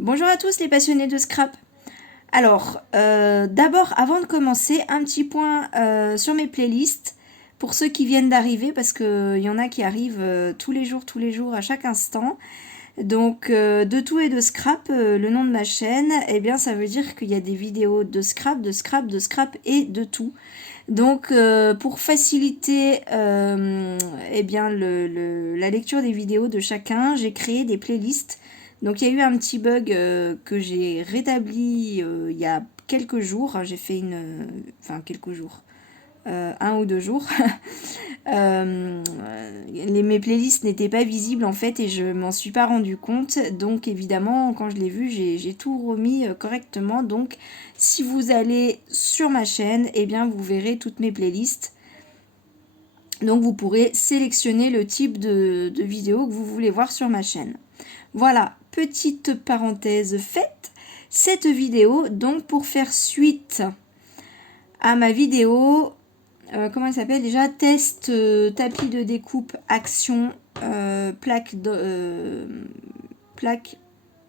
Bonjour à tous les passionnés de scrap. Alors, d'abord, avant de commencer, un petit point sur mes playlists pour ceux qui viennent d'arriver, parce qu'il y en a qui arrivent tous les jours, à chaque instant. Donc, de tout et de scrap, le nom de ma chaîne, eh bien, ça veut dire qu'il y a des vidéos de scrap, de scrap, de scrap et de tout. Donc, pour faciliter eh bien, la lecture des vidéos de chacun, j'ai créé des playlists. Donc, il y a eu un petit bug que j'ai rétabli il y a quelques jours. J'ai fait enfin, quelques jours. 1 ou 2 jours. Mes playlists n'étaient pas visibles en fait et je m'en suis pas rendu compte. Donc évidemment, quand je l'ai vu, j'ai tout remis correctement. Donc si vous allez sur ma chaîne, eh bien vous verrez toutes mes playlists. Donc vous pourrez sélectionner le type de vidéo que vous voulez voir sur ma chaîne. Voilà, petite parenthèse faite. Cette vidéo, donc pour faire suite à ma vidéo comment elle s'appelle déjà, test tapis de découpe action plaque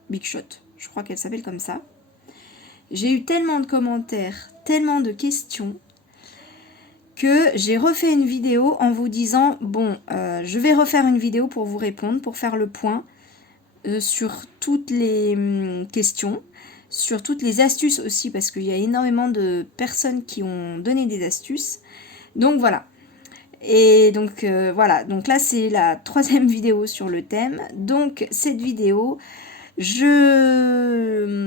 Big Shot, je crois qu'elle s'appelle comme ça. J'ai eu tellement de commentaires, tellement de questions que j'ai refait une vidéo en vous disant bon, je vais refaire une vidéo pour vous répondre, pour faire le point sur toutes les questions, sur toutes les astuces aussi, parce qu'il y a énormément de personnes qui ont donné des astuces. Donc voilà. Et donc voilà, donc là c'est la troisième vidéo sur le thème. Donc cette vidéo,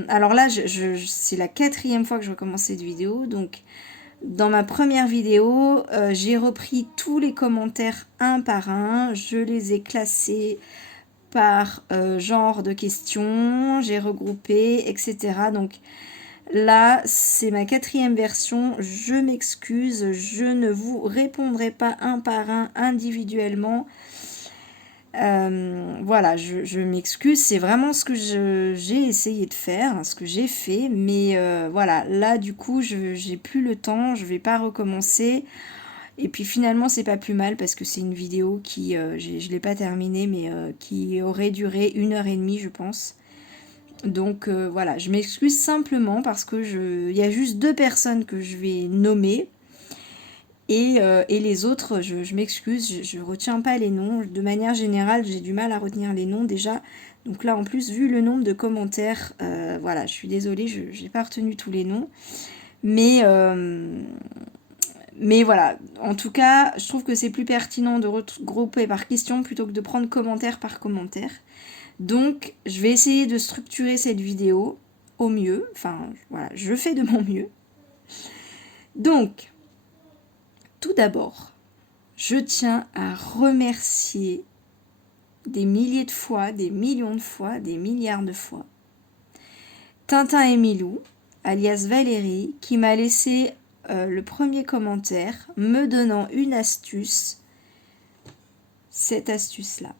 alors là c'est la quatrième fois que je recommence cette vidéo. Donc dans ma première vidéo, j'ai repris tous les commentaires un par un. Je les ai classés par genre de questions, j'ai regroupé, etc. Donc là, c'est ma quatrième version. Je m'excuse, je ne vous répondrai pas un par un individuellement. Voilà, je m'excuse. C'est vraiment ce que j'ai essayé de faire, ce que j'ai fait. Mais voilà, là, du coup, j'ai plus le temps. Je vais pas recommencer. Et puis finalement, c'est pas plus mal parce que c'est une vidéo qui, je l'ai pas terminée, mais qui aurait duré 1 heure et demie, je pense. Donc voilà, je m'excuse simplement parce que il y a juste 2 personnes que je vais nommer et les autres, je m'excuse, je retiens pas les noms. De manière générale, j'ai du mal à retenir les noms déjà. Donc là, en plus, vu le nombre de commentaires, voilà, je suis désolée, je n'ai pas retenu tous les noms. Mais, euh, mais voilà, en tout cas, je trouve que c'est plus pertinent de regrouper par question plutôt que de prendre commentaire par commentaire. Donc, je vais essayer de structurer cette vidéo au mieux. Enfin, voilà, je fais de mon mieux. Donc, tout d'abord, je tiens à remercier des milliers de fois, des millions de fois, des milliards de fois Tintin et Milou, alias Valérie, qui m'a laissé le premier commentaire me donnant une astuce, cette astuce-là.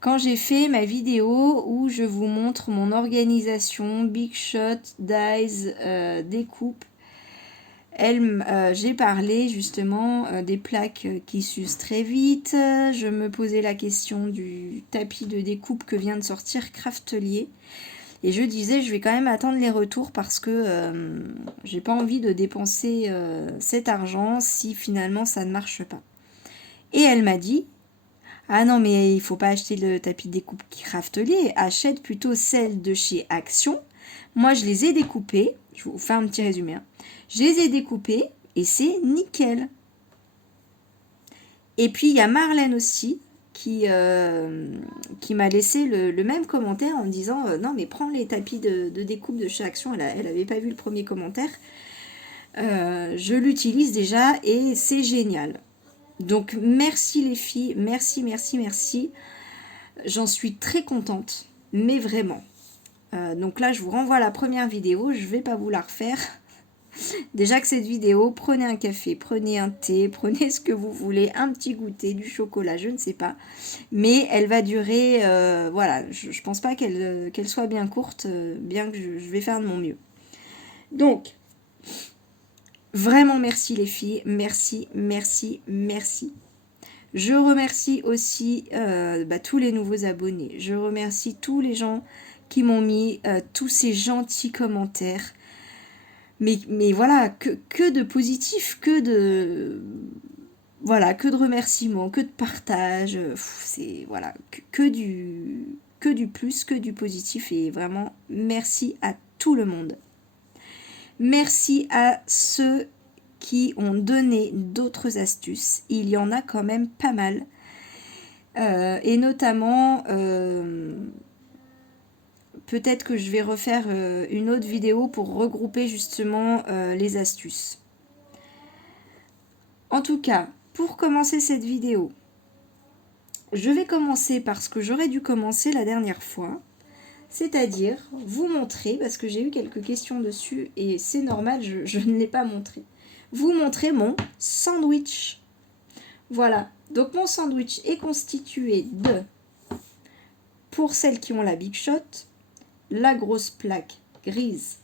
Quand j'ai fait ma vidéo où je vous montre mon organisation Big Shot, Dies, découpe, j'ai parlé justement des plaques qui s'usent très vite. Je me posais la question du tapis de découpe que vient de sortir Craftelier. Et je disais, je vais quand même attendre les retours parce que j'ai pas envie de dépenser cet argent si finalement ça ne marche pas. Et elle m'a dit, ah non, mais il faut pas acheter le tapis de découpe Craftelier, achète plutôt celle de chez Action. Moi, je les ai découpés, je vous fais un petit résumé. Je les ai découpés et c'est nickel. Et puis, il y a Marlène aussi qui m'a laissé le même commentaire en me disant non, mais prends les tapis de découpe de chez Action. Elle avait pas vu le premier commentaire. Je l'utilise déjà et c'est génial. Donc, merci les filles, merci, merci, merci. J'en suis très contente, mais vraiment. Donc là, je vous renvoie à la première vidéo, je vais pas vous la refaire. Déjà que cette vidéo, prenez un café, prenez un thé, prenez ce que vous voulez, un petit goûter, du chocolat, je ne sais pas. Mais elle va durer, voilà, je pense pas qu'elle soit bien courte, bien que je vais faire de mon mieux. Donc, vraiment merci les filles, merci, merci, merci. Je remercie aussi tous les nouveaux abonnés. Je remercie tous les gens qui m'ont mis tous ces gentils commentaires. Mais voilà, que de positifs, que de... Voilà, que de remerciements, que de partage. C'est voilà, que du plus, que du positif. Et vraiment, merci à tout le monde. Merci à ceux qui ont donné d'autres astuces. Il y en a quand même pas mal. Et notamment, peut-être que je vais refaire une autre vidéo pour regrouper justement les astuces. En tout cas, pour commencer cette vidéo, je vais commencer par ce que j'aurais dû commencer la dernière fois. C'est-à-dire vous montrer, parce que j'ai eu quelques questions dessus et c'est normal, je ne l'ai pas montré. Vous montrer mon sandwich. Voilà, donc mon sandwich est constitué de, pour celles qui ont la Big Shot, la grosse plaque grise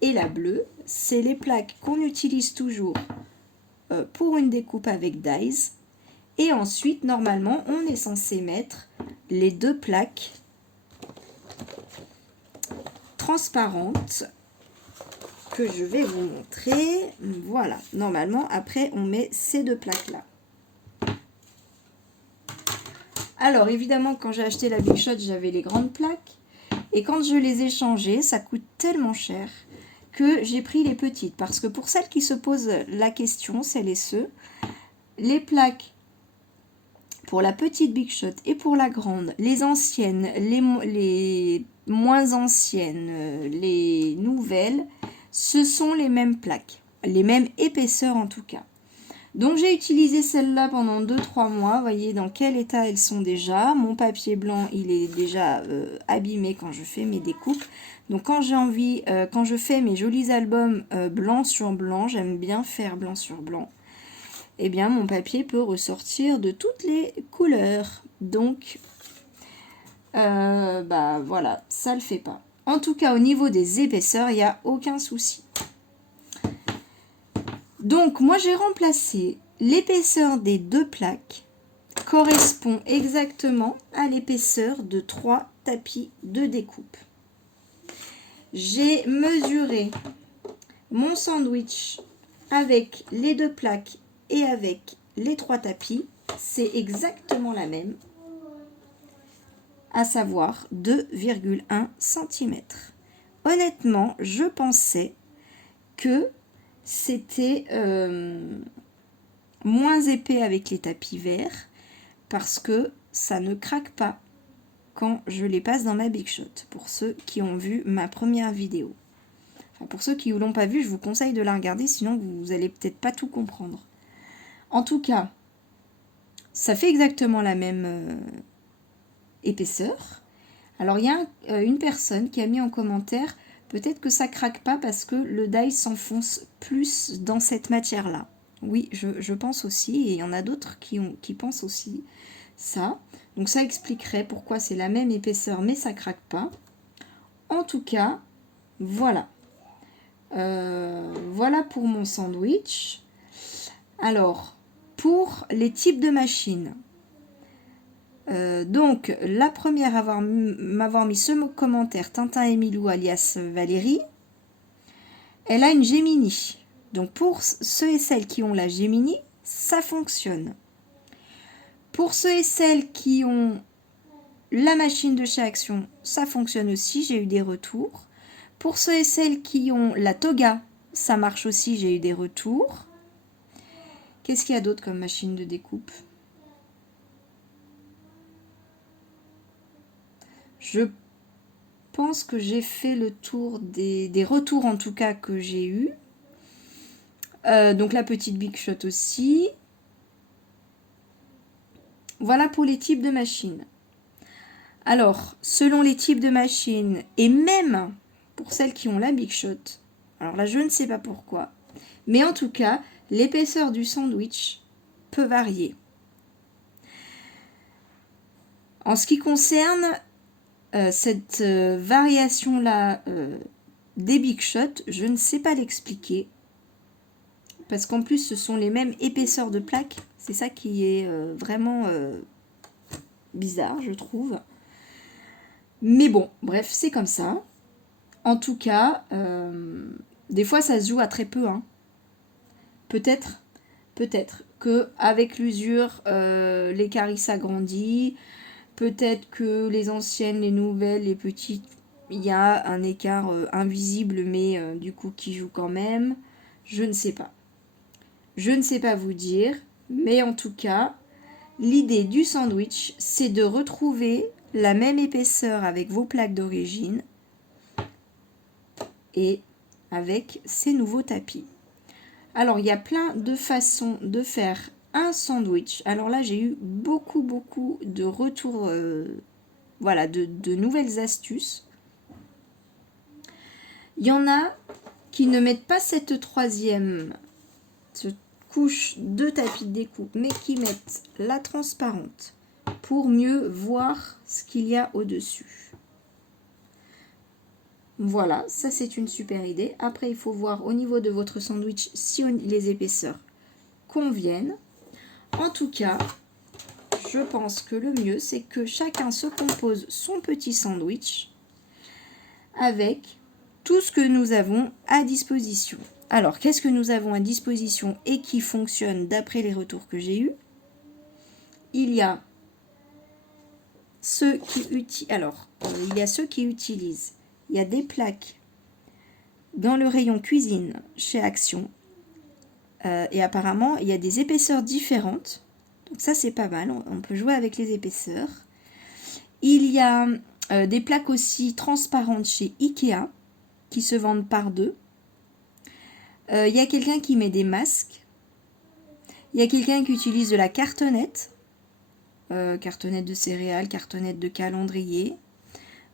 et la bleue. C'est les plaques qu'on utilise toujours pour une découpe avec dies. Et ensuite, normalement, on est censé mettre les deux plaques transparentes que je vais vous montrer. Voilà, normalement, après, on met ces deux plaques-là. Alors, évidemment, quand j'ai acheté la Big Shot, j'avais les grandes plaques. Et quand je les ai changées, ça coûte tellement cher que j'ai pris les petites. Parce que pour celles qui se posent la question, celles et ceux, les plaques pour la petite Big Shot et pour la grande, les anciennes, les moins anciennes, les nouvelles, ce sont les mêmes plaques, les mêmes épaisseurs en tout cas. Donc j'ai utilisé celle-là pendant 2-3 mois, vous voyez dans quel état elles sont déjà. Mon papier blanc, il est déjà abîmé quand je fais mes découpes. Donc quand j'ai envie, quand je fais mes jolis albums blanc sur blanc, j'aime bien faire blanc sur blanc. Eh bien mon papier peut ressortir de toutes les couleurs. Donc voilà, ça le fait pas. En tout cas au niveau des épaisseurs, il n'y a aucun souci. Donc moi j'ai remplacé l'épaisseur des deux plaques correspond exactement à l'épaisseur de 3 tapis de découpe. J'ai mesuré mon sandwich avec les deux plaques et avec les 3 tapis, c'est exactement la même, à savoir 2,1 cm. Honnêtement, je pensais que c'était moins épais avec les tapis verts parce que ça ne craque pas quand je les passe dans ma Big Shot. Pour ceux qui ont vu ma première vidéo. Enfin, pour ceux qui ne l'ont pas vue, je vous conseille de la regarder, sinon vous allez peut-être pas tout comprendre. En tout cas, ça fait exactement la même épaisseur. Alors, il y a une personne qui a mis en commentaire, peut-être que ça craque pas parce que le die s'enfonce plus dans cette matière-là. Oui, je pense aussi, et il y en a d'autres qui pensent aussi ça. Donc, ça expliquerait pourquoi c'est la même épaisseur, mais ça craque pas. En tout cas, voilà. Voilà pour mon sandwich. Alors, pour les types de machines. Donc, la première à m'avoir mis ce commentaire, Tintin et Milou alias Valérie, elle a une Gemini. Donc, pour ceux et celles qui ont la Gemini, ça fonctionne. Pour ceux et celles qui ont la machine de chez Action, ça fonctionne aussi, j'ai eu des retours. Pour ceux et celles qui ont la Toga, ça marche aussi, j'ai eu des retours. Qu'est-ce qu'il y a d'autre comme machine de découpe ? Je pense que j'ai fait le tour des retours en tout cas que j'ai eu. Donc la petite Big Shot aussi. Voilà pour les types de machines. Alors, selon les types de machines, et même pour celles qui ont la Big Shot, alors là je ne sais pas pourquoi, mais en tout cas, l'épaisseur du sandwich peut varier. En ce qui concerne cette variation-là des Big Shot, je ne sais pas l'expliquer. Parce qu'en plus, ce sont les mêmes épaisseurs de plaques. C'est ça qui est vraiment bizarre, je trouve. Mais bon, bref, c'est comme ça. En tout cas, des fois ça se joue à très peu. Hein. Peut-être que avec l'usure, l'écart il s'agrandit. Peut-être que les anciennes, les nouvelles, les petites, il y a un écart invisible, mais du coup qui joue quand même. Je ne sais pas. Je ne sais pas vous dire, mais en tout cas, l'idée du sandwich, c'est de retrouver la même épaisseur avec vos plaques d'origine et avec ces nouveaux tapis. Alors, il y a plein de façons de faire un sandwich. Alors là, j'ai eu beaucoup de retours, voilà, de nouvelles astuces. Il y en a qui ne mettent pas cette troisième couche de tapis de découpe, mais qui mettent la transparente pour mieux voir ce qu'il y a au-dessus. Voilà, ça c'est une super idée. Après, il faut voir au niveau de votre sandwich si les épaisseurs conviennent. En tout cas, je pense que le mieux, c'est que chacun se compose son petit sandwich avec tout ce que nous avons à disposition. Alors, qu'est-ce que nous avons à disposition et qui fonctionne d'après les retours que j'ai eus? Il y a ceux qui utilisent, il y a des plaques dans le rayon cuisine chez Action. Et apparemment, il y a des épaisseurs différentes. Donc ça, c'est pas mal. On peut jouer avec les épaisseurs. Il y a des plaques aussi transparentes chez Ikea qui se vendent par deux. Il y a quelqu'un qui met des masques. Il y a quelqu'un qui utilise de la cartonnette. Cartonnette de céréales, cartonnette de calendrier.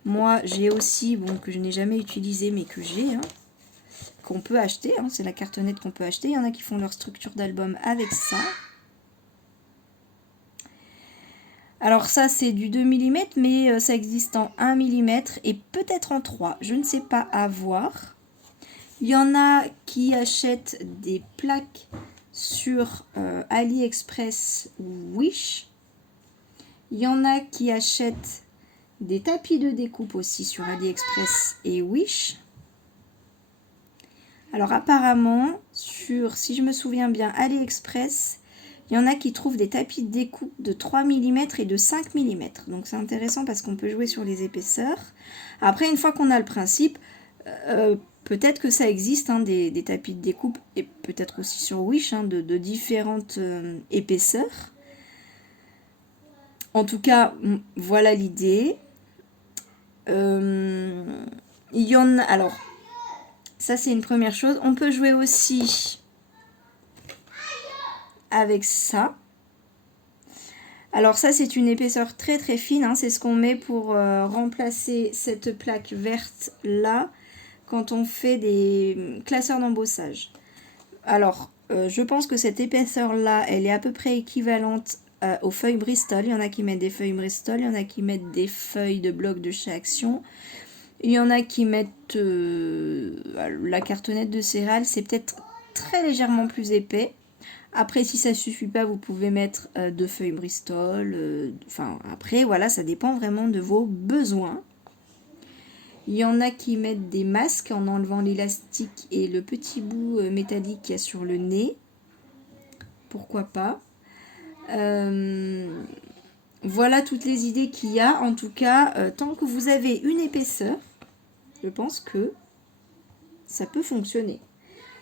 Moi, j'ai aussi, bon, que je n'ai jamais utilisé, mais que j'ai, hein, qu'on peut acheter. Hein, c'est la cartonnette qu'on peut acheter. Il y en a qui font leur structure d'album avec ça. Alors ça, c'est du 2 mm, mais ça existe en 1 mm et peut-être en 3. Je ne sais pas, à voir. Il y en a qui achètent des plaques sur AliExpress ou Wish. Il y en a qui achètent des tapis de découpe aussi sur AliExpress et Wish. Alors apparemment, si je me souviens bien, AliExpress, il y en a qui trouvent des tapis de découpe de 3 mm et de 5 mm. Donc c'est intéressant parce qu'on peut jouer sur les épaisseurs. Après, une fois qu'on a le principe, peut-être que ça existe, hein, des tapis de découpe, et peut-être aussi sur Wish, hein, de différentes épaisseurs. En tout cas, voilà l'idée. Il y en a... Alors, ça c'est une première chose. On peut jouer aussi avec ça. Alors ça c'est une épaisseur très fine, hein, c'est ce qu'on met pour remplacer cette plaque verte là quand on fait des classeurs d'embossage. Alors je pense que cette épaisseur là elle est à peu près équivalente aux feuilles Bristol. Il y en a qui mettent des feuilles Bristol, il y en a qui mettent des feuilles de bloc de chez Action. Il y en a qui mettent la cartonnette de céréales, c'est peut-être très légèrement plus épais. Après, si ça ne suffit pas, vous pouvez mettre 2 feuilles Bristol. Enfin, après, voilà, ça dépend vraiment de vos besoins. Il y en a qui mettent des masques en enlevant l'élastique et le petit bout métallique qu'il y a sur le nez. Pourquoi pas. Voilà toutes les idées qu'il y a. En tout cas, tant que vous avez une épaisseur, je pense que ça peut fonctionner.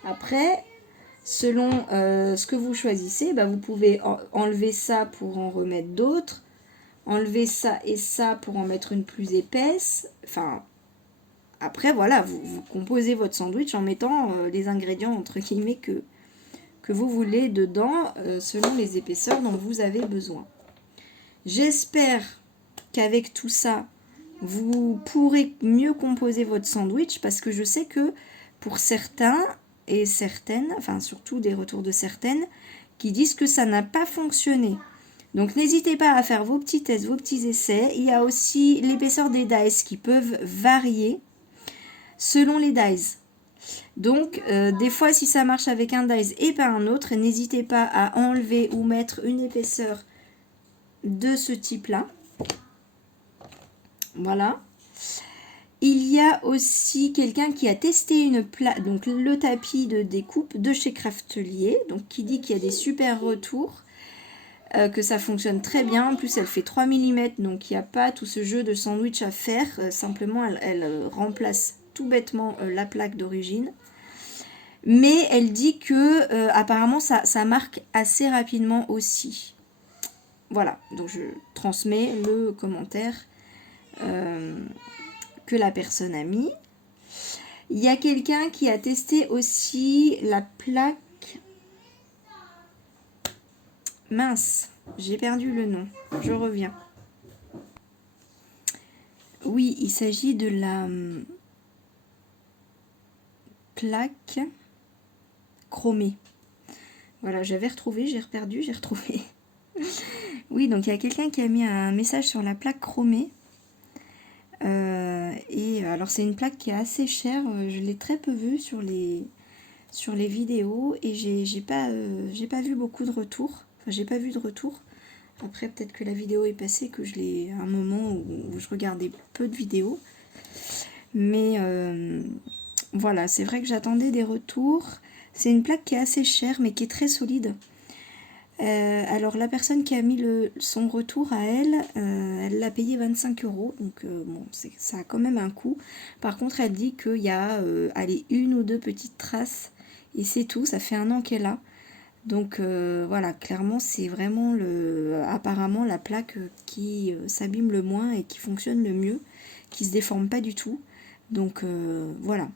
Après... Selon ce que vous choisissez, vous pouvez enlever ça pour en remettre d'autres, enlever ça et ça pour en mettre une plus épaisse. Enfin, après, voilà, vous composez votre sandwich en mettant les ingrédients, entre guillemets, que vous voulez dedans, selon les épaisseurs dont vous avez besoin. J'espère qu'avec tout ça, vous pourrez mieux composer votre sandwich, parce que je sais que pour certains... et certaines, enfin surtout des retours de certaines, qui disent que ça n'a pas fonctionné. Donc n'hésitez pas à faire vos petits tests, vos petits essais. Il y a aussi l'épaisseur des dies qui peuvent varier selon les dies. Donc, des fois, si ça marche avec un dies et pas un autre, n'hésitez pas à enlever ou mettre une épaisseur de ce type-là. Voilà. Il y a aussi quelqu'un qui a testé donc le tapis de découpe de chez Craftelier, donc qui dit qu'il y a des super retours, que ça fonctionne très bien. En plus, elle fait 3 mm, donc il n'y a pas tout ce jeu de sandwich à faire. Simplement, elle remplace tout bêtement la plaque d'origine. Mais elle dit que apparemment ça marque assez rapidement aussi. Voilà, donc je transmets le commentaire que la personne a mis. Il y a quelqu'un qui a testé aussi la plaque. Mince, j'ai perdu le nom. Je reviens. Oui, il s'agit de la plaque chromée. Voilà, j'avais retrouvé, j'ai reperdu, j'ai retrouvé. Oui, donc il y a quelqu'un qui a mis un message sur la plaque chromée. Et alors c'est une plaque qui est assez chère, je l'ai très peu vue sur les vidéos et j'ai pas vu beaucoup de retours. Enfin, j'ai pas vu de retour. Après, peut-être que la vidéo est passée, que je l'ai à un moment où je regardais peu de vidéos. Mais voilà, c'est vrai que j'attendais des retours. C'est une plaque qui est assez chère, mais qui est très solide. Alors la personne qui a mis son retour à elle, elle l'a payé 25 €, donc bon, ça a quand même un coût. Par contre, elle dit qu'il y a allez, une ou deux petites traces et c'est tout, ça fait 1 an qu'elle a. Donc voilà, clairement c'est vraiment apparemment la plaque qui s'abîme le moins et qui fonctionne le mieux, qui se déforme pas du tout. Donc voilà,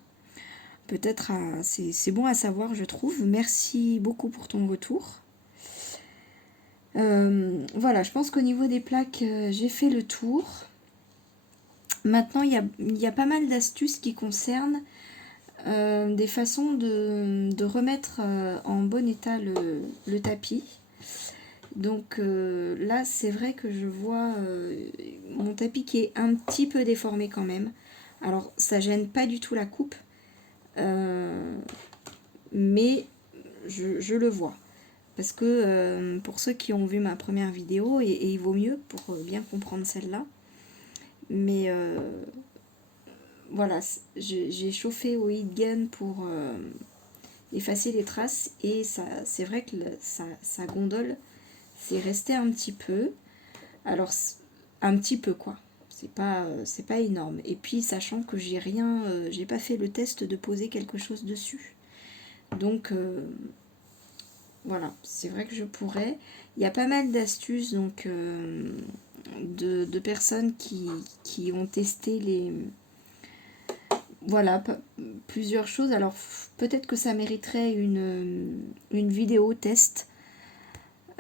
peut-être c'est bon à savoir je trouve. Merci beaucoup pour ton retour. Voilà, je pense qu'au niveau des plaques, j'ai fait le tour. Maintenant, il y a pas mal d'astuces qui concernent des façons de remettre en bon état le tapis. Donc là, c'est vrai que je vois mon tapis qui est un petit peu déformé quand même. Alors, ça gêne pas du tout la coupe, mais je le vois. Parce que pour ceux qui ont vu ma première vidéo, et il vaut mieux pour bien comprendre celle-là, mais voilà, j'ai chauffé au heat gun pour effacer les traces et c'est vrai que ça gondole, c'est resté un petit peu. Alors, un petit peu quoi, c'est pas énorme. Et puis, sachant que j'ai pas fait le test de poser quelque chose dessus. Donc, voilà, c'est vrai que je pourrais. Il y a pas mal d'astuces donc de personnes qui ont testé voilà, plusieurs choses. Alors peut-être que ça mériterait une vidéo test.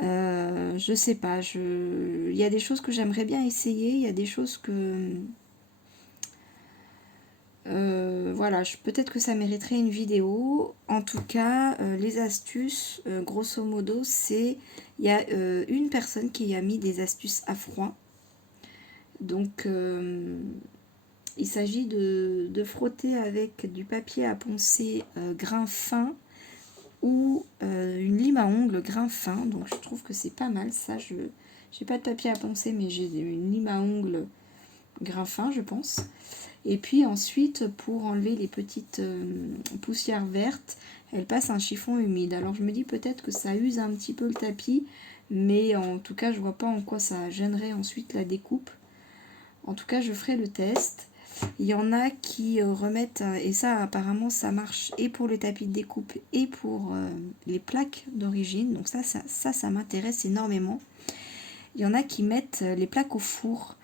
Je sais pas. Il y a des choses que j'aimerais bien essayer. Il y a des choses que voilà, peut-être que ça mériterait une vidéo. En tout cas, les astuces, grosso modo, il y a une personne qui a mis des astuces à froid. Donc, il s'agit de frotter avec du papier à poncer grain fin ou une lime à ongles grain fin. Donc, je trouve que c'est pas mal. Ça, j'ai pas de papier à poncer, mais j'ai une lime à ongles grain fin, je pense. Et puis ensuite, pour enlever les petites poussières vertes, elle passe un chiffon humide. Alors je me dis peut-être que ça use un petit peu le tapis, mais en tout cas je vois pas en quoi ça gênerait ensuite la découpe. En tout cas je ferai le test. Il y en a qui remettent, et ça apparemment ça marche et pour le tapis de découpe et pour les plaques d'origine. Donc ça m'intéresse énormément. Il y en a qui mettent les plaques au four.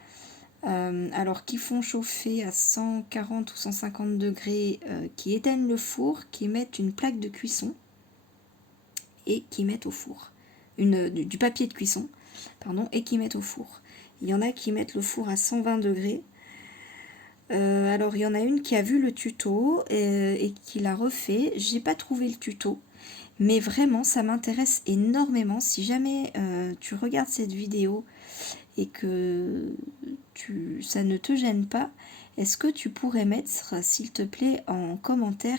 Alors qui font chauffer à 140 ou 150 degrés, qui éteignent le four, qui mettent une plaque de cuisson et qui mettent au four. Du papier de cuisson, pardon, et qui mettent au four. Il y en a qui mettent le four à 120 degrés. Alors il y en a une qui a vu le tuto et qui l'a refait. J'ai pas trouvé le tuto, mais vraiment ça m'intéresse énormément. Si jamais tu regardes cette vidéo et que ça ne te gêne pas, est-ce que tu pourrais mettre, s'il te plaît, en commentaire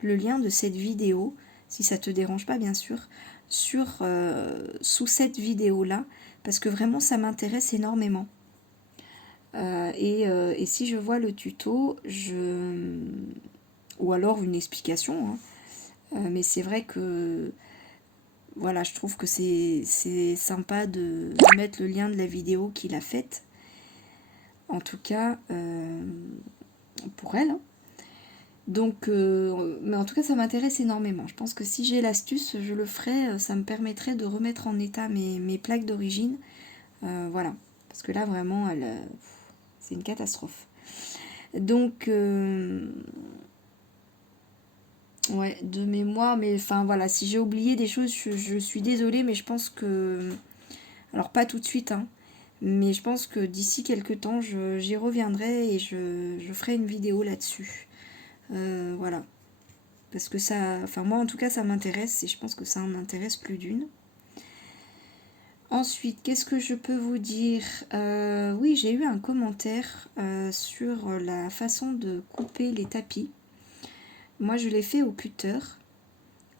le lien de cette vidéo, si ça te dérange pas bien sûr, sous cette vidéo-là, parce que vraiment ça m'intéresse énormément. Et si je vois le tuto, ou alors une explication, hein, mais c'est vrai que voilà, je trouve que c'est sympa de mettre le lien de la vidéo qu'il a faite. En tout cas, pour elle. Hein. Donc, mais en tout cas, ça m'intéresse énormément. Je pense que si j'ai l'astuce, je le ferai. Ça me permettrait de remettre en état mes plaques d'origine. Voilà. Parce que là, vraiment, c'est une catastrophe. Donc, ouais, de mémoire, mais enfin voilà, si j'ai oublié des choses, je suis désolée, mais je pense que... Alors, pas tout de suite, hein. Mais je pense que d'ici quelques temps, j'y reviendrai et je ferai une vidéo là-dessus. Voilà. Parce que ça... Enfin, moi, en tout cas, ça m'intéresse et je pense que ça en intéresse plus d'une. Ensuite, qu'est-ce que je peux vous dire? Oui, j'ai eu un commentaire sur la façon de couper les tapis. Moi, je l'ai fait au cutter.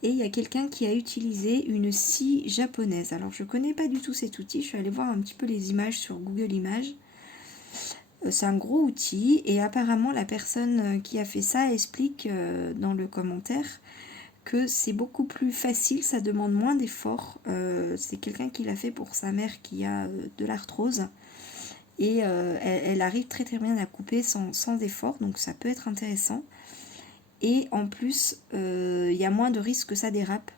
Et il y a quelqu'un qui a utilisé une scie japonaise. Alors, je ne connais pas du tout cet outil. Je suis allée voir un petit peu les images sur Google Images. C'est un gros outil et apparemment la personne qui a fait ça explique dans le commentaire que c'est beaucoup plus facile, ça demande moins d'efforts. C'est quelqu'un qui l'a fait pour sa mère qui a de l'arthrose et elle arrive très très bien à couper sans effort, donc ça peut être intéressant. Et en plus, il y a moins de risques que ça dérape.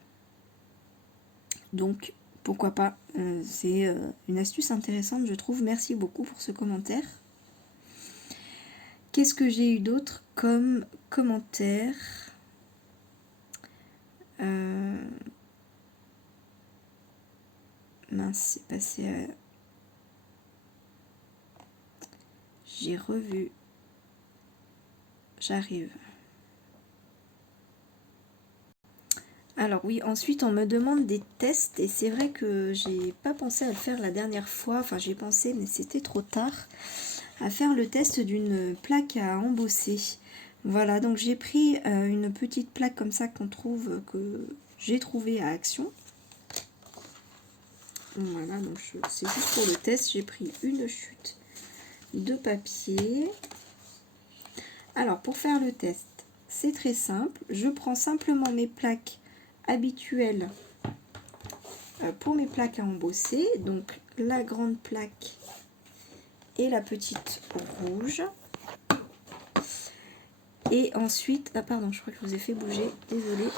Donc pourquoi pas, c'est une astuce intéressante je trouve. Merci beaucoup pour ce commentaire. Qu'est-ce que j'ai eu d'autre comme commentaire? Mince, c'est passé à... J'ai revu. J'arrive. Alors oui, ensuite on me demande des tests et c'est vrai que j'ai pas pensé à le faire la dernière fois. Enfin j'ai pensé mais c'était trop tard. À faire le test d'une plaque à embosser. Voilà, donc j'ai pris une petite plaque comme ça que j'ai trouvé à Action. Voilà, donc c'est juste pour le test. J'ai pris une chute de papier. Alors pour faire le test, c'est très simple. Je prends simplement mes plaques habituelles pour mes plaques à embosser. Donc la grande plaque et la petite rouge. Et ensuite, ah pardon, je crois que je vous ai fait bouger, désolée.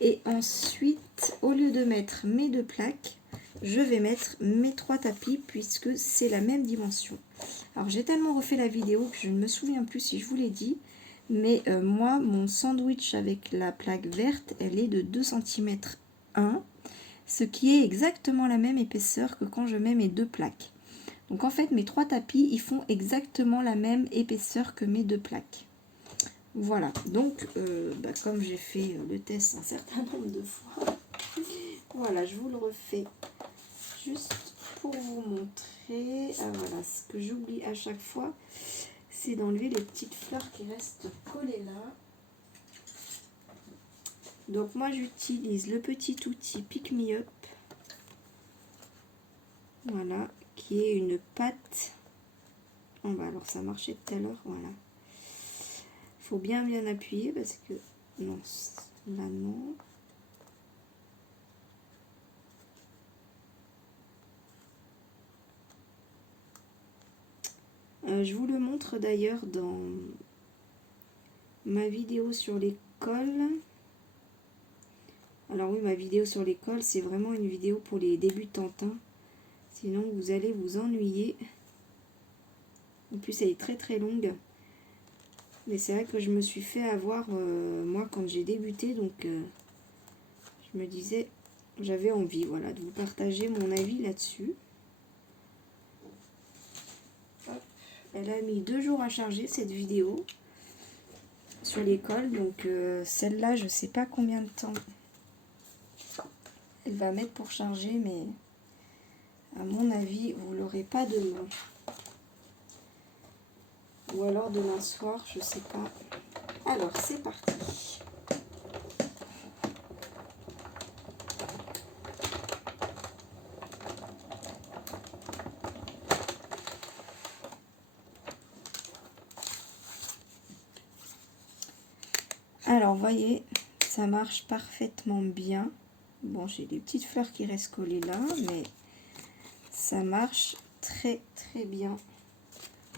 Et ensuite, au lieu de mettre mes deux plaques, je vais mettre mes 3 tapis puisque c'est la même dimension. Alors j'ai tellement refait la vidéo que je ne me souviens plus si je vous l'ai dit. Mais moi, mon sandwich avec la plaque verte, elle est de 2 cm 1. Ce qui est exactement la même épaisseur que quand je mets mes 2 plaques. Donc en fait, mes 3 tapis, ils font exactement la même épaisseur que mes 2 plaques. Voilà, donc comme j'ai fait le test un certain nombre de fois, voilà, je vous le refais juste pour vous montrer. Ah, voilà, ce que j'oublie à chaque fois, c'est d'enlever les petites fleurs qui restent collées là. Donc moi j'utilise le petit outil Pick Me Up, voilà, qui est une pâte. Oh, bah alors ça marchait tout à l'heure, voilà. Faut bien appuyer parce que non, là non. Je vous le montre d'ailleurs dans ma vidéo sur l'école. Alors oui, ma vidéo sur l'école, c'est vraiment une vidéo pour les débutantes. Hein. Sinon, vous allez vous ennuyer. En plus, elle est très très longue. Mais c'est vrai que je me suis fait avoir, moi, quand j'ai débuté. Donc, je me disais, j'avais envie, voilà, de vous partager mon avis là-dessus. Elle a mis 2 jours à charger cette vidéo sur l'école. Donc, celle-là, je sais pas combien de temps elle va mettre pour charger, mais à mon avis, vous l'aurez pas demain. Ou alors demain soir, je sais pas. Alors, c'est parti. Alors, vous voyez, ça marche parfaitement bien. Bon, j'ai des petites fleurs qui restent collées là, mais ça marche très très bien.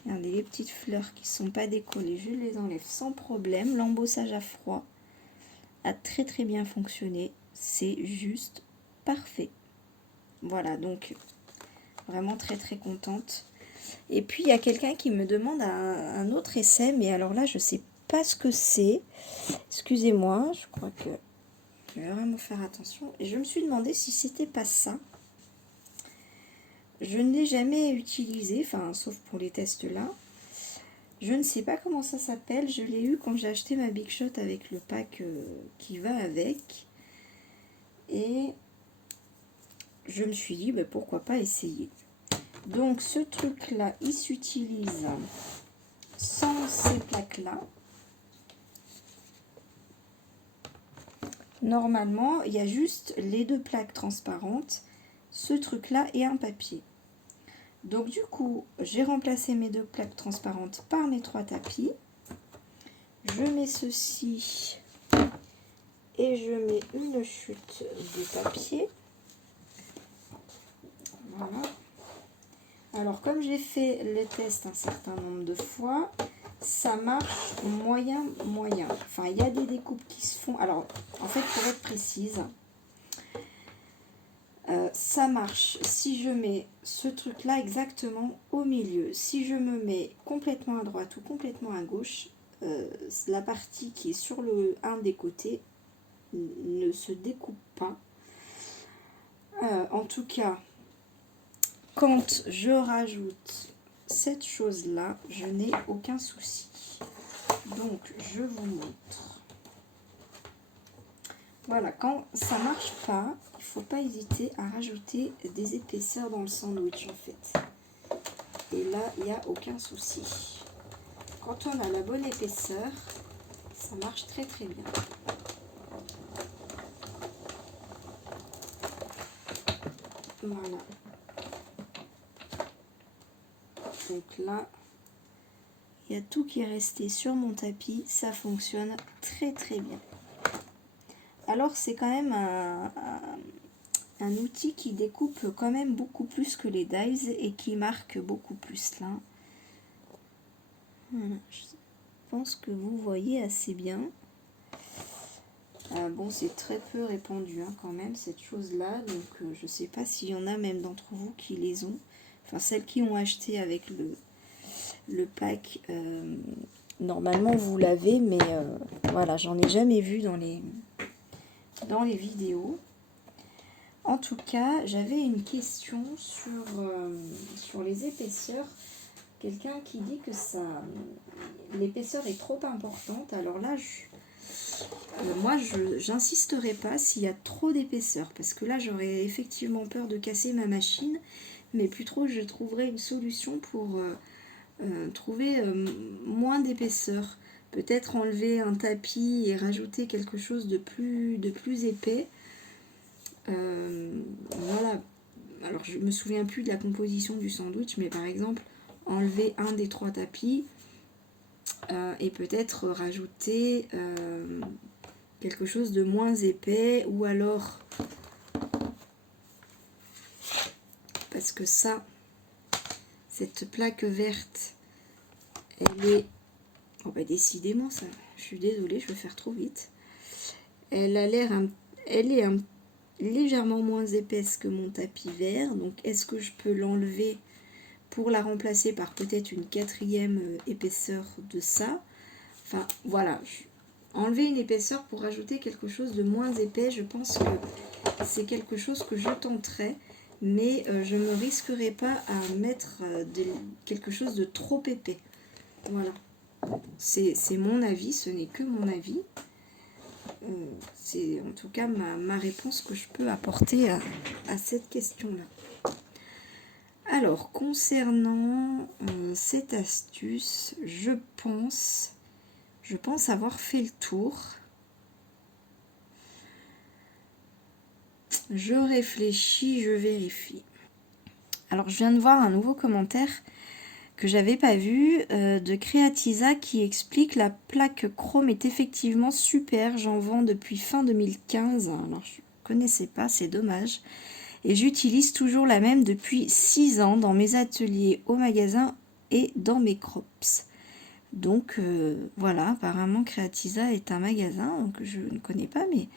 Regardez, les petites fleurs qui ne sont pas décollées, je les enlève sans problème. L'embossage à froid a très très bien fonctionné. C'est juste parfait. Voilà, donc vraiment très très contente. Et puis il y a quelqu'un qui me demande un autre essai, mais alors là je sais pas ce que c'est. Excusez-moi, je crois que je vais vraiment faire attention. Et je me suis demandé si c'était pas ça. Je ne l'ai jamais utilisé, enfin sauf pour les tests là. Je ne sais pas comment ça s'appelle. Je l'ai eu quand j'ai acheté ma Big Shot avec le pack qui va avec. Et je me suis dit, bah, pourquoi pas essayer. Donc ce truc là, il s'utilise sans ces plaques là. Normalement, il y a juste les deux plaques transparentes, ce truc là et un papier. Donc du coup, j'ai remplacé mes deux plaques transparentes par mes 3 tapis. Je mets ceci et je mets une chute de papier. Voilà. Alors comme j'ai fait les tests un certain nombre de fois, ça marche moyen. Enfin, il y a des découpes qui se font. Alors, en fait, pour être précise, ça marche si je mets ce truc là exactement au milieu. Si je me mets complètement à droite ou complètement à gauche, la partie qui est sur un des côtés ne se découpe pas. En tout cas, quand je rajoute cette chose là, je n'ai aucun souci. Donc je vous montre. Voilà, quand ça marche pas, il ne faut pas hésiter à rajouter des épaisseurs dans le sandwich en fait. Et là, il n'y a aucun souci. Quand on a la bonne épaisseur, ça marche très très bien. Voilà. Donc là, il y a tout qui est resté sur mon tapis. Ça fonctionne très très bien. Alors c'est quand même un outil qui découpe quand même beaucoup plus que les dies et qui marque beaucoup plus là. Voilà, je pense que vous voyez assez bien. Bon, c'est très peu répandu hein, quand même cette chose là, donc je sais pas s'il y en a même d'entre vous qui les ont. Enfin, celles qui ont acheté avec le pack, normalement vous l'avez, mais voilà, j'en ai jamais vu dans les vidéos. En tout cas, j'avais une question sur les épaisseurs. Quelqu'un qui dit que l'épaisseur est trop importante. Alors là, moi, j'insisterai pas s'il y a trop d'épaisseur. Parce que là, j'aurais effectivement peur de casser ma machine. Mais plus trop, je trouverai une solution pour trouver moins d'épaisseur. Peut-être enlever un tapis et rajouter quelque chose de plus épais. Voilà. Alors, je me souviens plus de la composition du sandwich, mais par exemple, enlever un des 3 tapis et peut-être rajouter quelque chose de moins épais, ou alors, parce que cette plaque verte, elle est, oh bah décidément ça, je suis désolée, je vais faire trop vite, elle est légèrement moins épaisse que mon tapis vert, donc est-ce que je peux l'enlever pour la remplacer par peut-être une 4e épaisseur de ça. Enfin voilà, enlever une épaisseur pour rajouter quelque chose de moins épais, je pense que c'est quelque chose que je tenterai, mais je ne me risquerai pas à mettre quelque chose de trop épais. Voilà, c'est mon avis, ce n'est que mon avis. C'est en tout cas ma réponse que je peux apporter à cette question-là. Alors, concernant cette astuce, je pense avoir fait le tour. Je réfléchis, je vérifie. Alors, je viens de voir un nouveau commentaire que j'avais pas vu de Creatiza qui explique: la plaque chrome est effectivement super, j'en vends depuis fin 2015. Alors, je connaissais pas, c'est dommage. Et j'utilise toujours la même depuis 6 ans dans mes ateliers, au magasin et dans mes crops. Donc voilà, apparemment Creatiza est un magasin que je ne connais pas, mais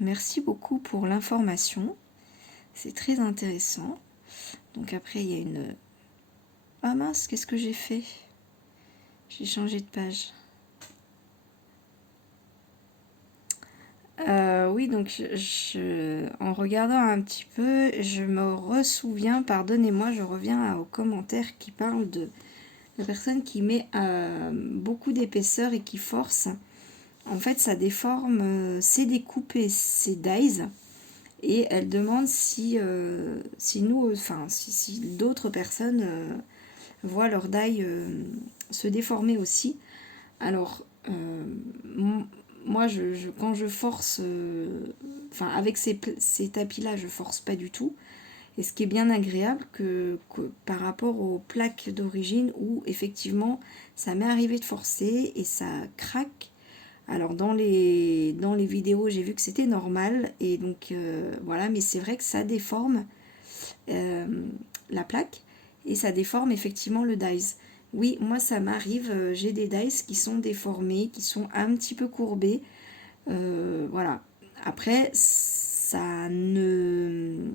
merci beaucoup pour l'information. C'est très intéressant. Donc après il y a une... Ah mince, qu'est-ce que j'ai fait? J'ai changé de page. Oui, donc en regardant un petit peu, je me ressouviens, pardonnez-moi, je reviens au commentaire qui parle de la personne qui met beaucoup d'épaisseur et qui force. En fait, ça déforme ses découpes et ses dies. Et elle demande si nous, enfin, si d'autres personnes voient leur die se déformer aussi. Alors, moi, quand je force, enfin, avec ces tapis-là, je force pas du tout. Et ce qui est bien agréable que par rapport aux plaques d'origine où effectivement ça m'est arrivé de forcer et ça craque. Alors dans les vidéos j'ai vu que c'était normal et donc voilà, mais c'est vrai que ça déforme la plaque et ça déforme effectivement le dies. Oui, moi ça m'arrive, j'ai des dies qui sont déformés, qui sont un petit peu courbés. Voilà. Après, ça ne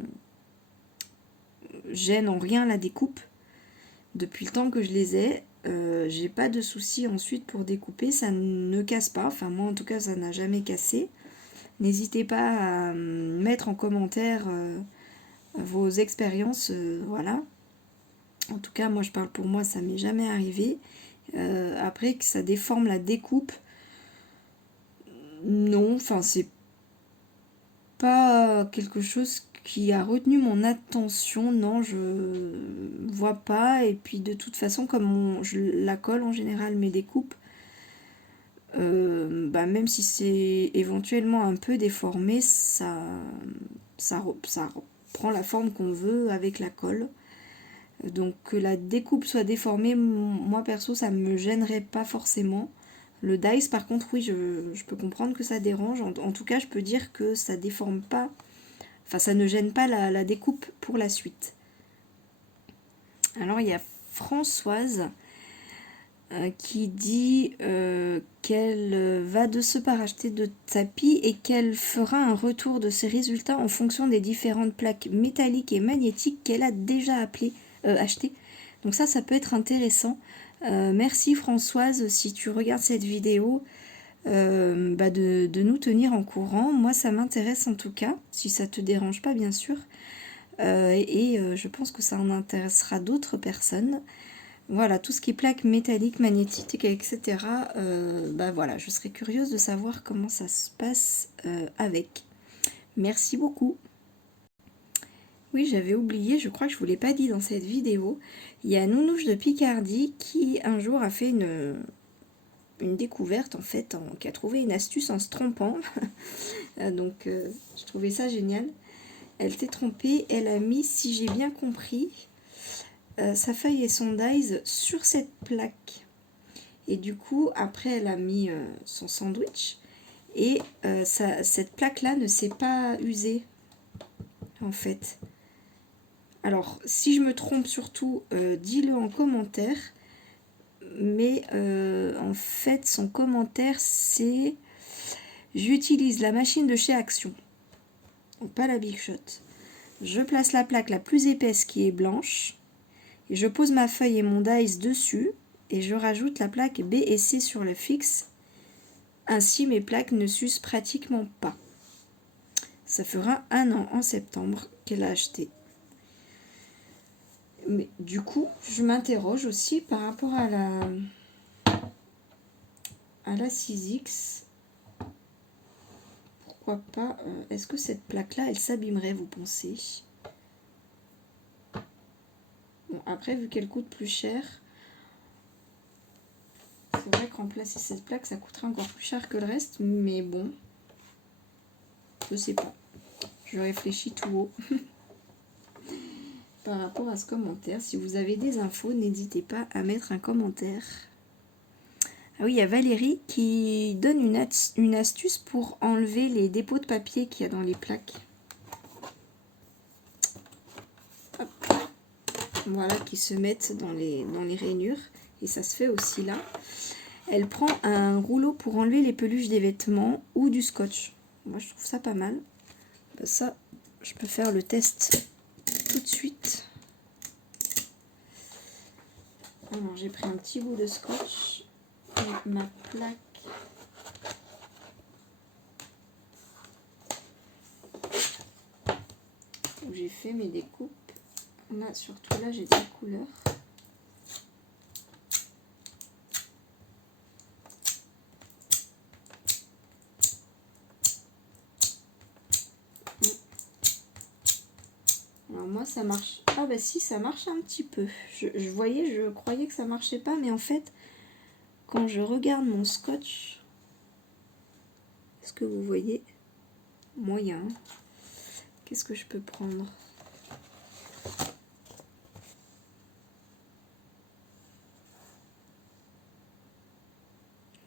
gêne en rien la découpe. Depuis le temps que je les ai, j'ai pas de soucis ensuite pour découper, ça ne casse pas. Enfin, moi en tout cas, ça n'a jamais cassé. N'hésitez pas à mettre en commentaire vos expériences, voilà. En tout cas, moi je parle pour moi, ça m'est jamais arrivé. Après que ça déforme la découpe, non, enfin c'est pas quelque chose qui a retenu mon attention, non, je vois pas. Et puis de toute façon, comme je la colle en général mes découpes, même si c'est éventuellement un peu déformé, ça prend la forme qu'on veut avec la colle. Donc que la découpe soit déformée, moi perso ça me gênerait pas forcément. Le dice par contre oui, je peux comprendre que ça dérange. En tout cas je peux dire que ça déforme pas, enfin ça ne gêne pas la découpe pour la suite. Alors il y a Françoise qui dit qu'elle va de ce pas racheter de tapis et qu'elle fera un retour de ses résultats en fonction des différentes plaques métalliques et magnétiques qu'elle a déjà achetées. Donc ça peut être intéressant. Merci Françoise, si tu regardes cette vidéo, de nous tenir en courant. Moi ça m'intéresse en tout cas, si ça te dérange pas bien sûr. Je pense que ça en intéressera d'autres personnes. Voilà, tout ce qui est plaques métalliques, magnétiques, etc. Voilà, je serais curieuse de savoir comment ça se passe avec. Merci beaucoup. Oui, j'avais oublié, je crois que je ne vous l'ai pas dit dans cette vidéo. Il y a Nounouche de Picardie qui un jour a fait une découverte en fait, qui a trouvé une astuce en se trompant. Donc je trouvais ça génial. Elle s'est trompée, elle a mis, si j'ai bien compris, sa feuille et son dies sur cette plaque. Et du coup, après, elle a mis son sandwich. Et cette plaque-là ne s'est pas usée, en fait. Alors, si je me trompe surtout, dis-le en commentaire. Mais en fait, son commentaire, c'est... J'utilise la machine de chez Action. Pas la Big Shot. Je place la plaque la plus épaisse qui est blanche. Et je pose ma feuille et mon dice dessus. Et je rajoute la plaque B et C sur le fixe. Ainsi, mes plaques ne s'usent pratiquement pas. Ça fera 1 an en septembre qu'elle a acheté. Mais du coup, je m'interroge aussi par rapport à la 6X. Pourquoi pas est-ce que cette plaque-là, elle s'abîmerait, vous pensez? Bon, Après, vu qu'elle coûte plus cher, c'est vrai que remplacer cette plaque, ça coûterait encore plus cher que le reste. Mais bon, je sais pas. Je réfléchis tout haut. Par rapport à ce commentaire, si vous avez des infos, n'hésitez pas à mettre un commentaire. Ah oui, il y a Valérie qui donne une astuce pour enlever les dépôts de papier qu'il y a dans les plaques. Hop. Voilà, qui se mettent dans les rainures. Et ça se fait aussi là. Elle prend un rouleau pour enlever les peluches des vêtements ou du scotch. Moi, je trouve ça pas mal. Ben, ça, je peux faire le test tout de suite. Alors, j'ai pris un petit bout de scotch. Avec ma plaque où j'ai fait mes découpes. Là, surtout là, j'ai des couleurs. Alors moi, ça marche. Ah bah si, ça marche un petit peu. Je croyais que ça marchait pas, mais en fait, quand je regarde mon scotch, est-ce que vous voyez? Moyen. Qu'est-ce que je peux prendre?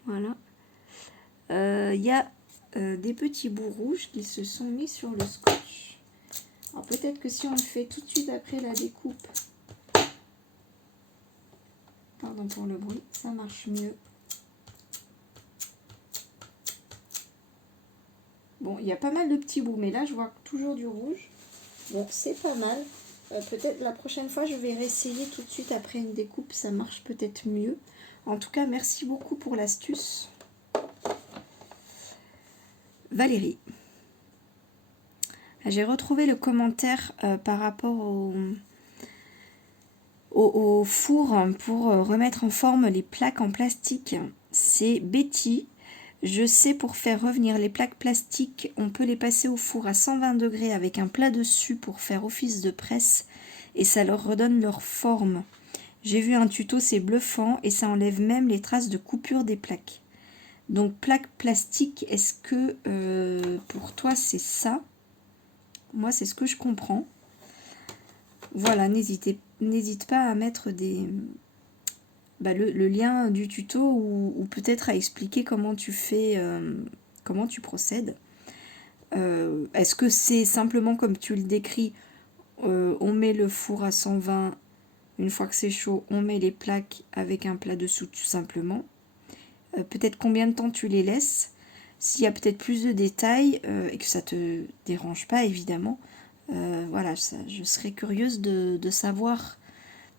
Voilà. Il y a des petits bouts rouges qui se sont mis sur le scotch. Alors peut-être que si on le fait tout de suite après la découpe, pardon pour le bruit, ça marche mieux. Bon, il y a pas mal de petits bouts, mais là je vois toujours du rouge. Donc c'est pas mal. Peut-être la prochaine fois je vais réessayer tout de suite après une découpe, ça marche peut-être mieux. En tout cas, merci beaucoup pour l'astuce. Valérie. J'ai retrouvé le commentaire par rapport au four pour remettre en forme les plaques en plastique. C'est Betty. Je sais, pour faire revenir les plaques plastiques, on peut les passer au four à 120 degrés avec un plat dessus pour faire office de presse et ça leur redonne leur forme. J'ai vu un tuto, c'est bluffant et ça enlève même les traces de coupure des plaques. Donc plaques plastiques, est-ce que pour toi c'est ça? Moi c'est ce que je comprends. Voilà, n'hésite pas à mettre le lien du tuto ou peut-être à expliquer comment tu fais, comment tu procèdes. Est-ce que c'est simplement comme tu le décris, on met le four à 120, une fois que c'est chaud, on met les plaques avec un plat dessous tout simplement. Peut-être combien de temps tu les laisses. S'il y a peut-être plus de détails et que ça te dérange pas évidemment, voilà, je serais curieuse de savoir,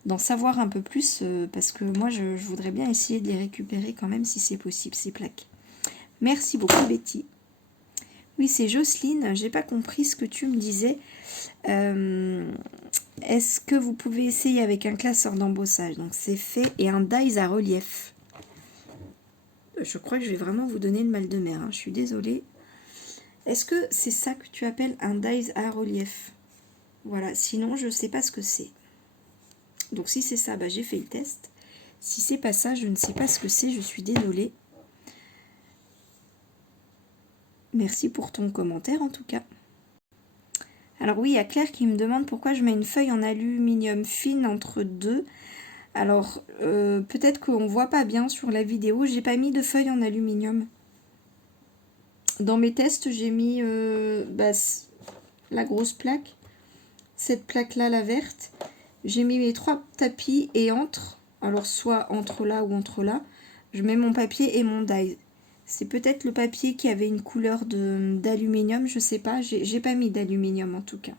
d'en savoir un peu plus parce que moi je voudrais bien essayer de les récupérer quand même si c'est possible, ces plaques. Merci beaucoup Betty. Oui, c'est Jocelyne, j'ai pas compris ce que tu me disais. Est-ce que vous pouvez essayer avec un classeur d'embossage? Donc c'est fait, et un dies à relief. Je crois que je vais vraiment vous donner le mal de mer, hein. Je suis désolée. Est-ce que c'est ça que tu appelles un dies à relief? Voilà, sinon je ne sais pas ce que c'est. Donc si c'est ça, bah, j'ai fait le test. Si c'est pas ça, je ne sais pas ce que c'est, je suis désolée. Merci pour ton commentaire en tout cas. Alors oui, il y a Claire qui me demande pourquoi je mets une feuille en aluminium fine entre deux. Alors peut-être qu'on ne voit pas bien sur la vidéo, j'ai pas mis de feuille en aluminium. Dans mes tests, j'ai mis la grosse plaque, cette plaque là, la verte. J'ai mis mes 3 tapis et alors soit entre là ou entre là, je mets mon papier et mon die. C'est peut-être le papier qui avait une couleur d'aluminium, je sais pas, j'ai pas mis d'aluminium en tout cas.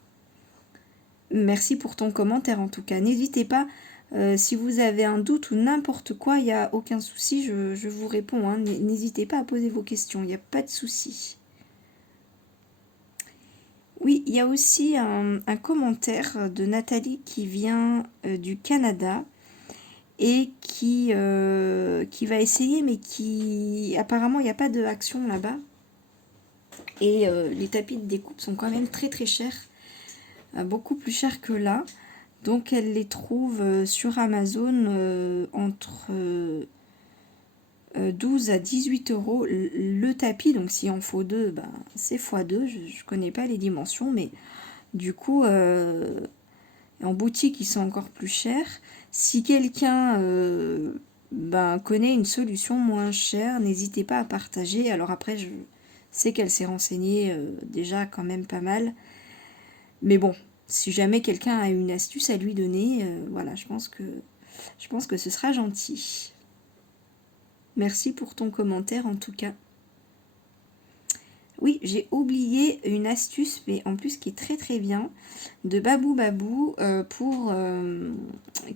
Merci pour ton commentaire en tout cas. N'hésitez pas, si vous avez un doute ou n'importe quoi, il n'y a aucun souci, je vous réponds. Hein. N'hésitez pas à poser vos questions, il n'y a pas de souci. Oui, il y a aussi un commentaire de Nathalie qui vient du Canada et qui va essayer, mais qui apparemment il n'y a pas de action là-bas. Et les tapis de découpe sont quand même très très chers, beaucoup plus chers que là. Donc elle les trouve sur Amazon entre 12 à 18 euros le tapis. Donc s'il en faut deux, ben, c'est x2. Je connais pas les dimensions, mais du coup, en boutique, ils sont encore plus chers. Si quelqu'un ben, connaît une solution moins chère, n'hésitez pas à partager. Alors après, je sais qu'elle s'est renseignée déjà quand même pas mal. Mais bon, si jamais quelqu'un a une astuce à lui donner, voilà, je pense que ce sera gentil. Merci pour ton commentaire en tout cas. Oui, j'ai oublié une astuce, mais en plus qui est très très bien, de Babou Babou,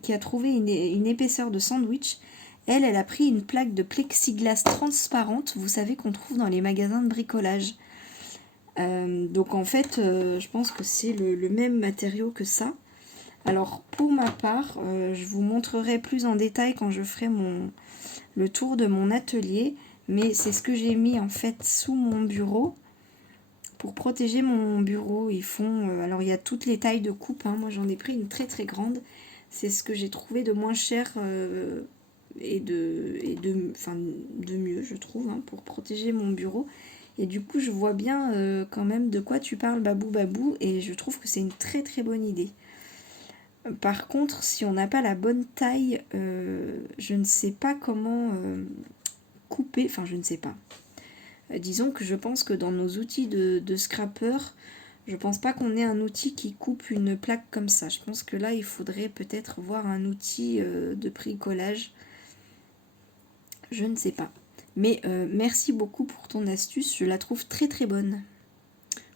qui a trouvé une épaisseur de sandwich. Elle a pris une plaque de plexiglas transparente, vous savez, qu'on trouve dans les magasins de bricolage. Donc en fait, je pense que c'est le même matériau que ça. Alors pour ma part, je vous montrerai plus en détail quand je ferai le tour de mon atelier. Mais c'est ce que j'ai mis en fait sous mon bureau pour protéger mon bureau. Ils font, alors il y a toutes les tailles de coupe, hein. Moi j'en ai pris une très très grande. C'est ce que j'ai trouvé de moins cher et de mieux, je trouve, hein, pour protéger mon bureau. Et du coup je vois bien quand même de quoi tu parles, Babou Babou, et je trouve que c'est une très très bonne idée. Par contre, si on n'a pas la bonne taille, je ne sais pas comment couper, enfin je ne sais pas. Disons que je pense que dans nos outils de scrapper, je pense pas qu'on ait un outil qui coupe une plaque comme ça. Je pense que là, il faudrait peut-être voir un outil de bricolage. Je ne sais pas. Mais merci beaucoup pour ton astuce, je la trouve très très bonne.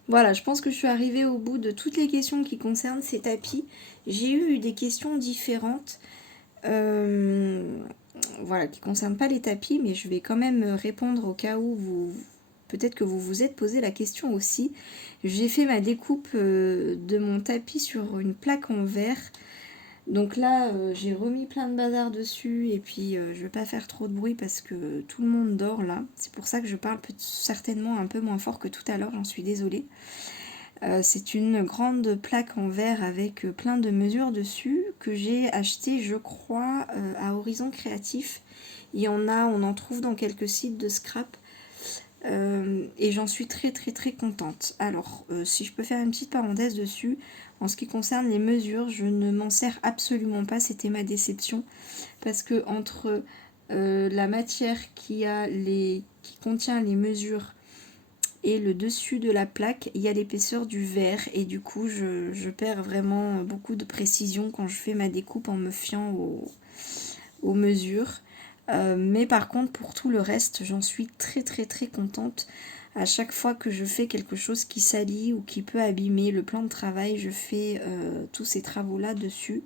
Voilà, je pense que je suis arrivée au bout de toutes les questions qui concernent ces tapis. J'ai eu des questions différentes. Voilà, qui ne concerne pas les tapis, mais je vais quand même répondre au cas où peut-être que vous vous êtes posé la question aussi. J'ai fait ma découpe de mon tapis sur une plaque en verre. Donc là, j'ai remis plein de bazar dessus et puis je vais pas faire trop de bruit parce que tout le monde dort là. C'est pour ça que je parle certainement un peu moins fort que tout à l'heure, j'en suis désolée. C'est une grande plaque en verre avec plein de mesures dessus que j'ai acheté, je crois, à Horizon Créatif. On en trouve dans quelques sites de scrap. Et j'en suis très très très contente. Alors, si je peux faire une petite parenthèse dessus, en ce qui concerne les mesures, je ne m'en sers absolument pas, c'était ma déception. Parce que entre la matière qui contient les mesures et le dessus de la plaque, il y a l'épaisseur du verre et du coup je perds vraiment beaucoup de précision quand je fais ma découpe en me fiant aux mesures. Mais par contre pour tout le reste, j'en suis très très très contente. À chaque fois que je fais quelque chose qui salit ou qui peut abîmer le plan de travail, je fais tous ces travaux là dessus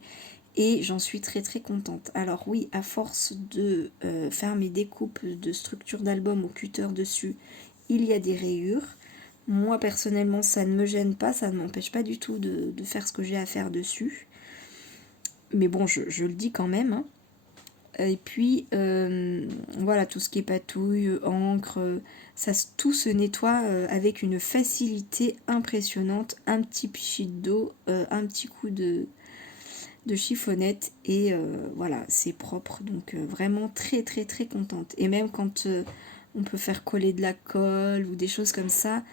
et j'en suis très très contente. Alors oui, à force de faire mes découpes de structure d'album au cutter dessus, il y a des rayures. Moi personnellement ça ne me gêne pas, ça ne m'empêche pas du tout de faire ce que j'ai à faire dessus. Mais bon, je le dis quand même, hein. Et puis voilà, tout ce qui est patouille, encre, tout se nettoie avec une facilité impressionnante. Un petit pchit d'eau, un petit coup de chiffonnette et voilà, c'est propre. Donc vraiment très très très contente. Et même quand on peut faire coller de la colle ou des choses comme ça,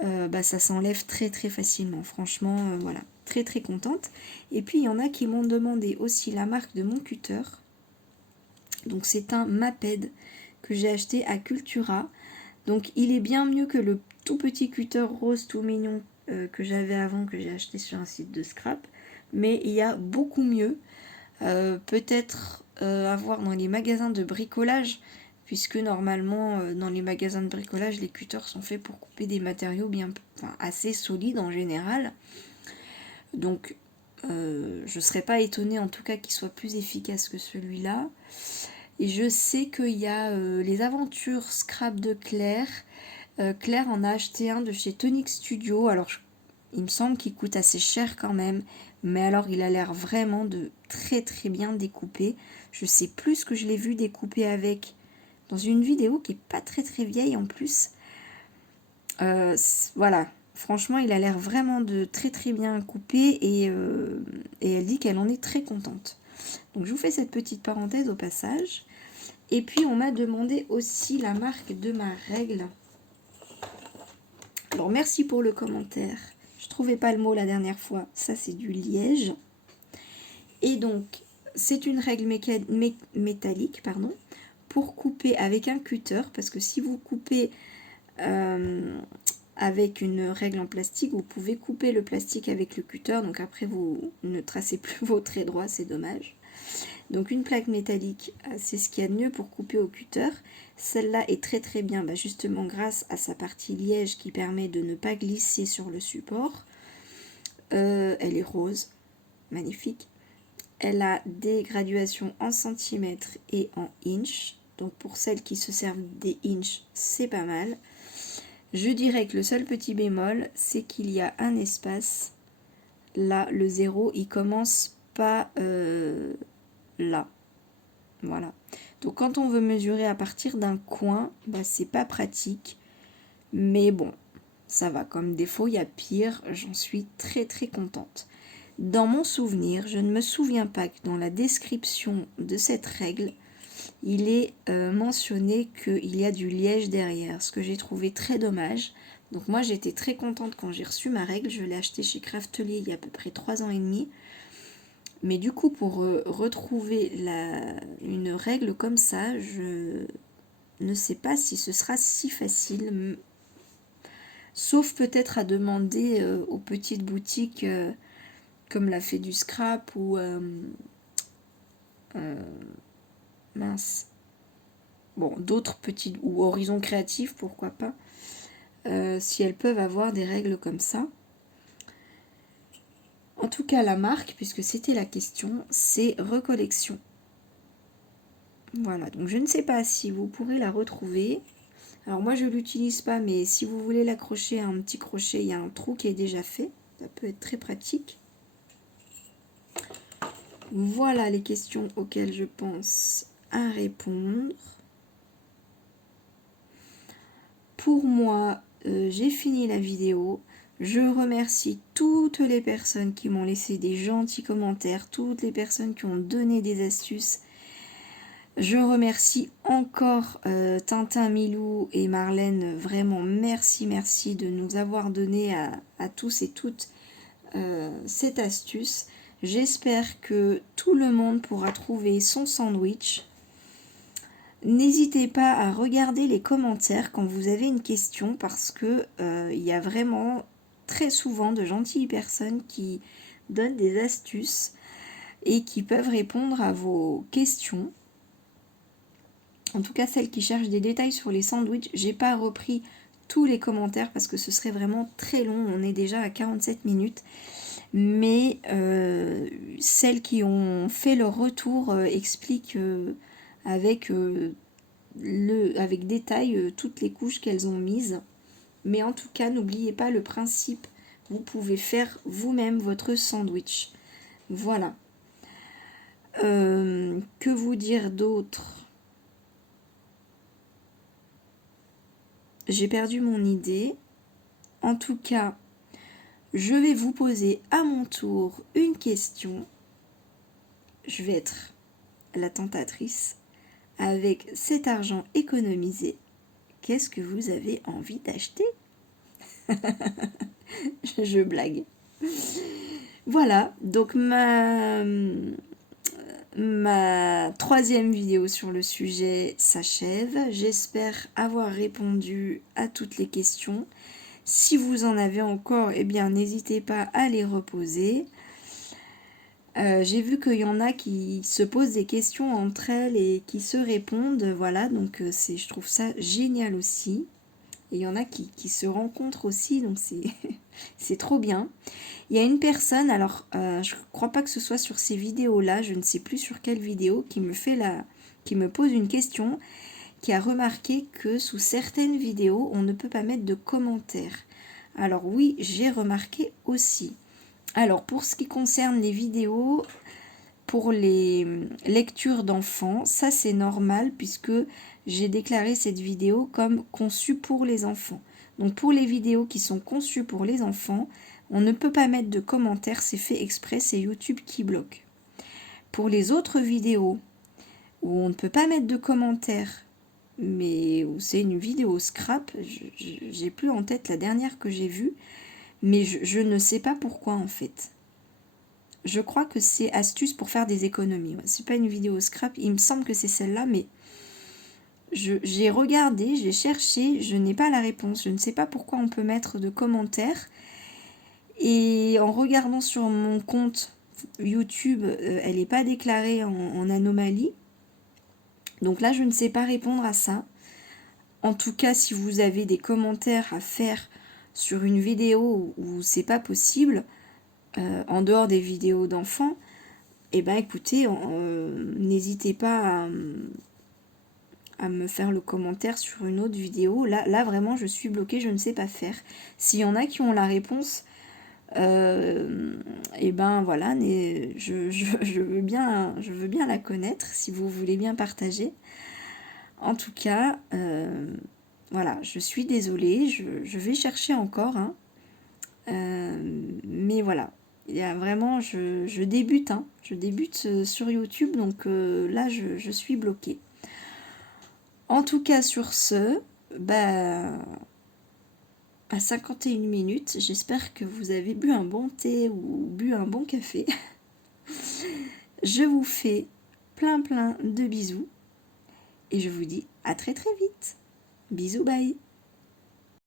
ça s'enlève très très facilement. Franchement, voilà, très très contente. Et puis il y en a qui m'ont demandé aussi la marque de mon cutter. Donc c'est un Maped que j'ai acheté à Cultura. Donc il est bien mieux que le tout petit cutter rose tout mignon que j'avais avant, que j'ai acheté sur un site de scrap. Mais il y a beaucoup mieux. Peut-être à voir dans les magasins de bricolage, puisque normalement dans les magasins de bricolage les cutters sont faits pour couper des matériaux assez solides en général. Donc je serais pas étonnée en tout cas qu'il soit plus efficace que celui-là. Et je sais qu'il y a les aventures scrap de Claire. Claire en a acheté un de chez Tonic Studio. Alors il me semble qu'il coûte assez cher quand même. Mais alors il a l'air vraiment de très très bien découper. Je sais plus que je l'ai vu découper avec dans une vidéo qui est pas très très vieille en plus. Voilà, Franchement, il a l'air vraiment de très très bien couper et elle dit qu'elle en est très contente. Donc je vous fais cette petite parenthèse au passage. Et puis on m'a demandé aussi la marque de ma règle. Alors merci pour le commentaire. Je trouvais pas le mot la dernière fois. Ça c'est du liège. Et donc c'est une règle métallique, pardon, pour couper avec un cutter. Parce que si vous coupez avec une règle en plastique, vous pouvez couper le plastique avec le cutter. Donc après vous ne tracez plus vos traits droits, c'est dommage. Donc une plaque métallique, c'est ce qu'il y a de mieux pour couper au cutter. Celle-là est très très bien, justement grâce à sa partie liège qui permet de ne pas glisser sur le support. Elle est rose, magnifique. Elle a des graduations en centimètres et en inches. Donc pour celles qui se servent des inches, c'est pas mal. Je dirais que le seul petit bémol, c'est qu'il y a un espace. Là, le 0, il commence pas... là, voilà. Donc quand on veut mesurer à partir d'un coin, c'est pas pratique, mais bon, ça va. Comme défaut, il y a pire, j'en suis très très contente. Dans mon souvenir, je ne me souviens pas que dans la description de cette règle, il est mentionné qu'il y a du liège derrière, ce que j'ai trouvé très dommage. Donc moi j'étais très contente quand j'ai reçu ma règle, je l'ai achetée chez Craftelier il y a à peu près 3 ans et demi. Mais du coup, pour retrouver une règle comme ça, je ne sais pas si ce sera si facile. Sauf peut-être à demander aux petites boutiques comme la Fée du Scrap ou... mince. Bon, d'autres petites... ou Horizon Créatif, pourquoi pas. Si elles peuvent avoir des règles comme ça. En tout cas, la marque, puisque c'était la question, c'est Recollection. Voilà, donc je ne sais pas si vous pourrez la retrouver. Alors moi je ne l'utilise pas, mais si vous voulez l'accrocher à un petit crochet, il y a un trou qui est déjà fait. Ça peut être très pratique. Voilà les questions auxquelles je pense à répondre. Pour moi, j'ai fini la vidéo. Je remercie toutes les personnes qui m'ont laissé des gentils commentaires, toutes les personnes qui ont donné des astuces. Je remercie encore Tintin, Milou et Marlène. Vraiment, merci de nous avoir donné à tous et toutes cette astuce. J'espère que tout le monde pourra trouver son sandwich. N'hésitez pas à regarder les commentaires quand vous avez une question parce que il y a vraiment très souvent de gentilles personnes qui donnent des astuces et qui peuvent répondre à vos questions. En tout cas, celles qui cherchent des détails sur les sandwichs, j'ai pas repris tous les commentaires parce que ce serait vraiment très long. On est déjà à 47 minutes. Mais celles qui ont fait leur retour expliquent avec détail toutes les couches qu'elles ont mises. Mais en tout cas, n'oubliez pas le principe. Vous pouvez faire vous-même votre sandwich. Voilà. Que vous dire d'autre ? J'ai perdu mon idée. En tout cas, je vais vous poser à mon tour une question. Je vais être la tentatrice. Avec cet argent économisé, qu'est-ce que vous avez envie d'acheter ? Je blague. Voilà, donc ma 3e vidéo sur le sujet s'achève. J'espère avoir répondu à toutes les questions. Si vous en avez encore, n'hésitez pas à les reposer. J'ai vu qu'il y en a qui se posent des questions entre elles et qui se répondent, voilà, donc je trouve ça génial aussi. Et il y en a qui se rencontrent aussi, donc c'est trop bien. Il y a une personne, alors je ne crois pas que ce soit sur ces vidéos-là, je ne sais plus sur quelle vidéo, qui me pose une question, qui a remarqué que sous certaines vidéos, on ne peut pas mettre de commentaires. Alors oui, j'ai remarqué aussi. Alors pour ce qui concerne les vidéos, pour les lectures d'enfants, ça c'est normal puisque j'ai déclaré cette vidéo comme conçue pour les enfants. Donc pour les vidéos qui sont conçues pour les enfants, on ne peut pas mettre de commentaires, c'est fait exprès, c'est YouTube qui bloque. Pour les autres vidéos où on ne peut pas mettre de commentaires, mais où c'est une vidéo scrap, j'ai plus en tête la dernière que j'ai vue, mais je ne sais pas pourquoi en fait. Je crois que c'est astuce pour faire des économies. C'est pas une vidéo scrap, il me semble que c'est celle-là, mais j'ai regardé, j'ai cherché, je n'ai pas la réponse. Je ne sais pas pourquoi on peut mettre de commentaires. Et en regardant sur mon compte YouTube, elle n'est pas déclarée en anomalie. Donc là, je ne sais pas répondre à ça. En tout cas, si vous avez des commentaires à faire sur une vidéo où c'est pas possible, en dehors des vidéos d'enfants, eh ben écoutez, n'hésitez pas à me faire le commentaire sur une autre vidéo. Là vraiment, je suis bloquée, je ne sais pas faire. S'il y en a qui ont la réponse, et ben voilà, je veux bien la connaître si vous voulez bien partager. En tout cas, voilà, je suis désolée, je vais chercher encore, hein. Mais voilà, il y a vraiment, je débute, hein, je débute sur YouTube, donc là je suis bloquée. En tout cas sur ce, bah, à 51 minutes, j'espère que vous avez bu un bon thé ou bu un bon café. Je vous fais plein de bisous et je vous dis à très vite. Bisous, bye.